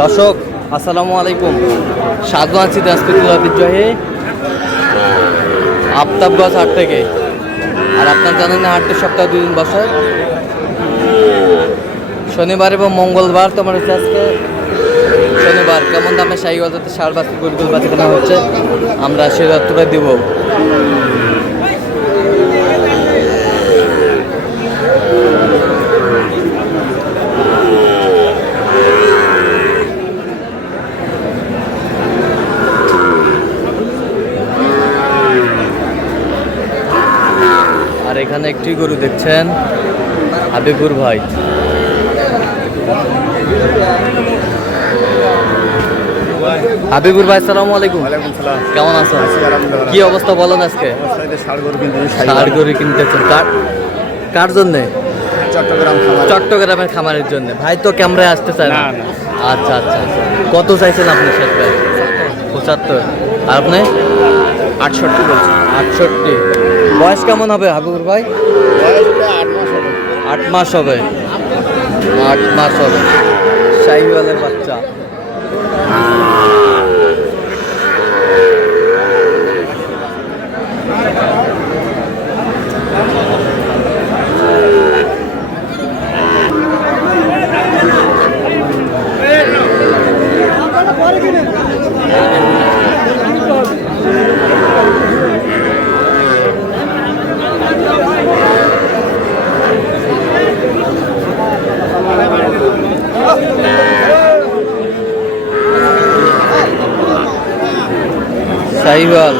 দর্শক আসসালামু আলাইকুম, স্বাগত আছি দিনাজপুর ঐতিহ্যবাহী আফতাবগঞ্জ হাট থেকে। আর আপনার জানেন না, হাটটি সপ্তাহে 2 দিন বসে, শনিবার এবং মঙ্গলবার। তোমার হচ্ছে আজকে শনিবার। কেমন দামে শাহিওয়াল যাতে ষাঁড় বাছুর গরুগুলো বাছুর কেনা হচ্ছে, আমরা সে তথ্যটা দিব। আর এখানে একটি গরু দেখছেন, হাবিবুর ভাই। হাবিবুর ভাই, আসসালামু আলাইকুম। কেমন আছেন? কি অবস্থা বলেন আজকে? ষাঁড় গরু কিনতেছেন কার জন্যে? চট্টগ্রামের খামারের জন্য। ভাই তো ক্যামেরায় আসতে চায় না। আচ্ছা আচ্ছা, কত চাইছেন আপনি? 75। আর আপনি? 68 বলছি। 68। বয়স কেমন হবে হাবিবুর ভাই? 8 মাস হবে। 8 মাস হবে। শাহিওয়ালের বাচ্চা। শাহিওয়াল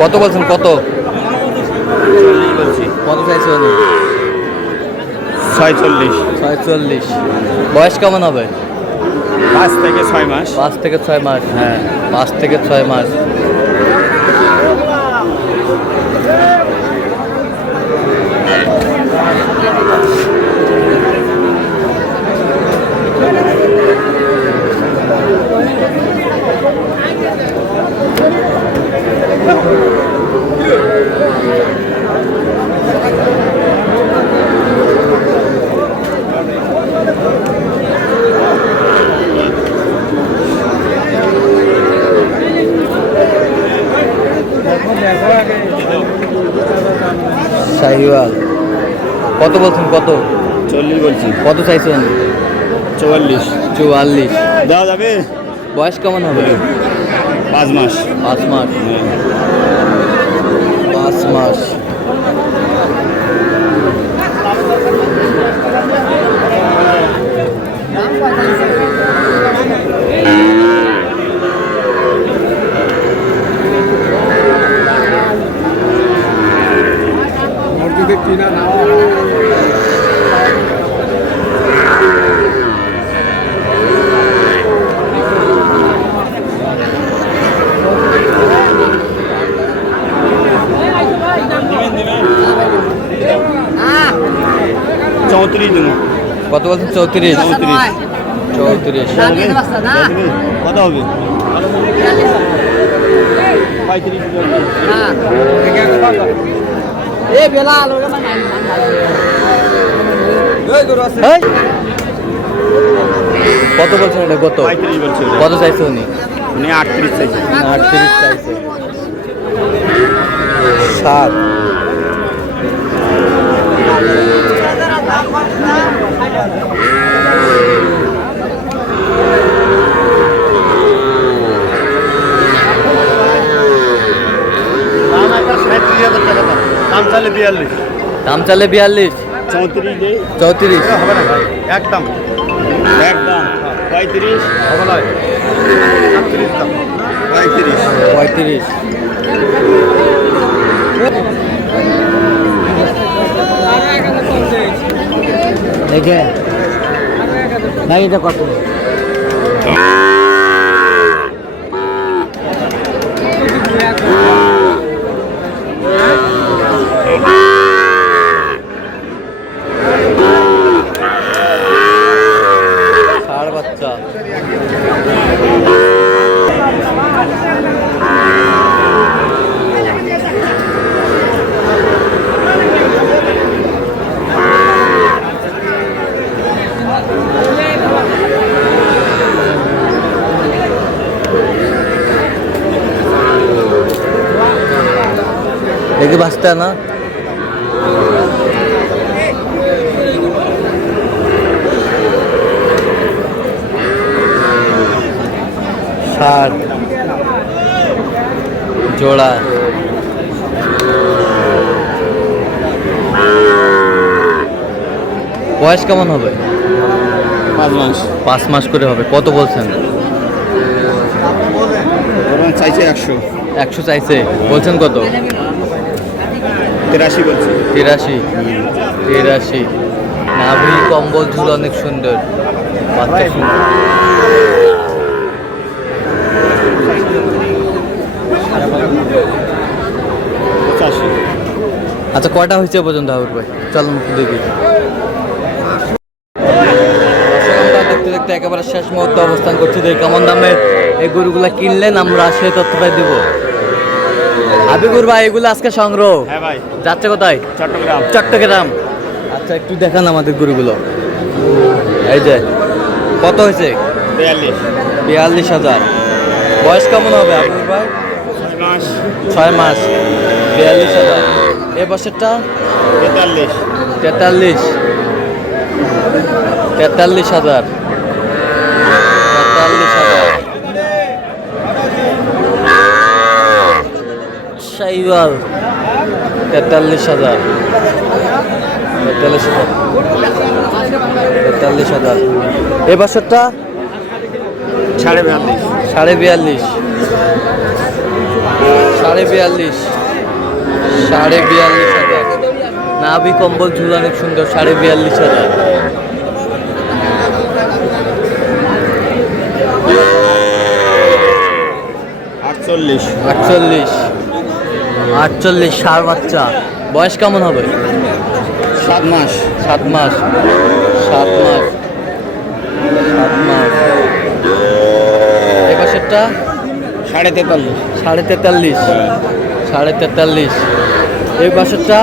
কত বলছেন? কত চাইছে উনি? 46। বয়স কেমন হবে? 5 থেকে 6 মাস। 5 থেকে 6 মাস। হ্যাঁ, 5 থেকে 6 মাস। শাহিওয়াল কত বলছেন? কত? 40 বলছি। কত চাইছেন? 44 দেওয়া যাবে। বয়স কেমন হবে? 5 মাস। 5 মাস। 5 মাস। কত বলছেন? 34। 34। কত হবে? 35। কত বলছেন এটা? কত? 35 বলছে। কত চাইছে উনি? 38 চাইছে। 38 চাইছে। 7। দাম চালে 42। দাম চালে 42। 34 হবে না ভাই, একদম 35 হবে না। 35। দেখে না এটা কত? কি বাঁচতে না? ষাট জোড়া। বয়স কেমন হবে? 5 মাস। 5 মাস করে হবে। কত বলছেন? চাইছে 100। 100 চাইছে, বলছেন কত? 83 বলছে। 83। নাভি কম্বল ঝুল অনেক সুন্দর, বাচ্চা সুন্দর। আচ্ছা, কয়টা হয়েছে এ পর্যন্ত হাবুর ভাই? চলুন একটু দেখি। দেখতে দেখতে একেবারে শেষ মুহূর্তে অবস্থান করছি। দেখি কেমন দামে এই গরুগুলা কিনলেন, আমরা সেই তথ্যটাই দিব। হাবিবুর ভাই, এগুলো আজকে সংগ্রহ? হ্যাঁ ভাই। যাচ্ছে কোথায়? চট্টগ্রাম। চট্টগ্রাম। আচ্ছা, একটু দেখান আমাদের গরুগুলো। এই যে কত হয়েছে? 42,000। বয়স কেমন হবে হাবিবুর ভাই? 6 মাস। 42,000। এ বছরটা 43,000। 43,000। শাইওয়াল 43,000। 43,000। এ বছরটা 42.5। 42.5। 42,000। নাভি কম্বল ঝুল অনেক সুন্দর। 42,500। 48। ষাঁড় বাচ্চা। বয়স কেমন হবে? 7 মাস। 7 মাস। এই বছরটা 43.5। 43.5। এই বছরটা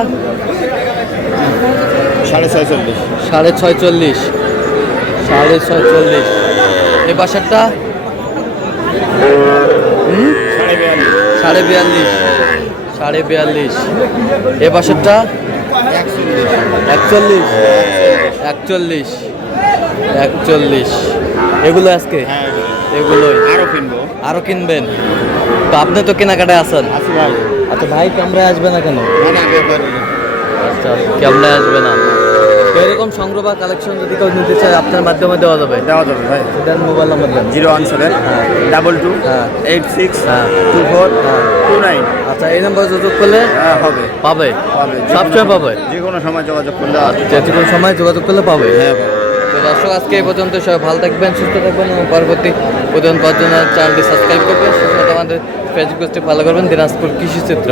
46.5। 46.5। এই বছরটা 42.5। 42.5। এ বছরটা 41। এগুলো আজকে? এগুলোই আরো কিনবেন? তো আপনি তো কেনাকাটায় আছেন। আচ্ছা ভাই, ক্যামেরায় আসবে না কেন? আচ্ছা, ক্যামেরায় আসবে না। তো এরকম সংগ্রহ বা কালেকশন যদি কেউ নিতে চায়, আপনার মাধ্যমে দেওয়া যাবে? ভাই। দেন, মোবাইল নাম্বার দেন। 017 22 হ্যাঁ 86 হ্যাঁ 24 29। আচ্ছা, এই নাম্বারে যোগাযোগ করলে হবে। পাবে? সবসময় পাবে? যে কোনো সময় যোগাযোগ করলে যে কোনো সময় যোগাযোগ করলে পাবে। হ্যাঁ। তো দর্শক, আজকে এই পর্যন্ত। সবাই ভালো থাকবেন, সুস্থ থাকবেন এবং পরবর্তী প্রতিদিন পাওয়ার জন্য চ্যানেলটি সাবস্ক্রাইব করবেন। সাথে আমাদের ফেসবুক পেজটি ফলো করবেন, দিনাজপুর কৃষি চিত্র।